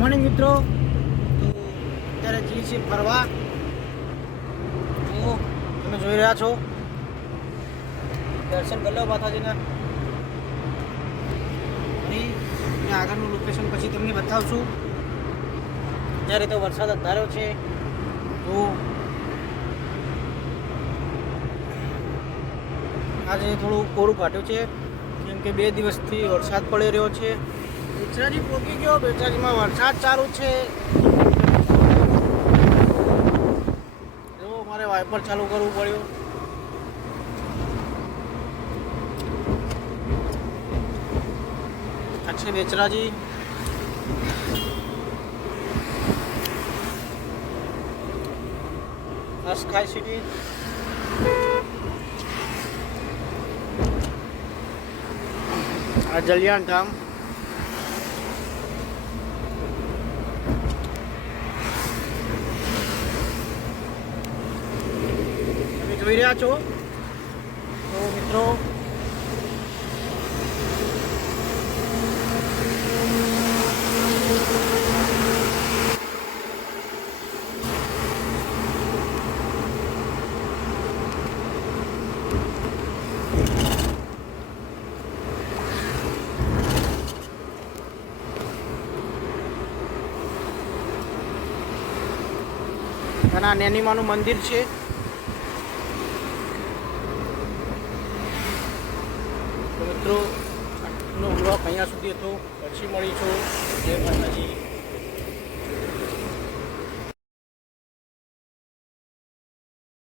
Morning મિત્રો, તો અત્યારે જઈએ છીએ ફરવા. તો તમે જોઈ રહ્યા છો, દર્શન કરી લો માતાજીના. અને આગળનું લોકેશન પછી તમને બતાવશું. અત્યારે તો વરસાદ અંધાર્યો છે, તો આજે થોડું કોરું કાઢ્યું છે, કેમ કે 2 દિવસથી વરસાદ પડી રહ્યો છે. બેચરાજી પહોંચી ગયો. બેચરાજીમાં વરસાદ ચાલુ છે. જો મારે વાઇપર ચાલુ કરવું પડ્યું. આ છે બેચરાજી. આ સ્કાય સિટી. આ જલિયાણ ધામ. તમે જોઈ રહ્યા છો. તો મિત્રો, અને આ નેનીમાનું મંદિર છે. તો મિત્રો, આજનો બ્લોગ અહીંયા સુધી હતો. પછી મળીશું. જય માતાજી.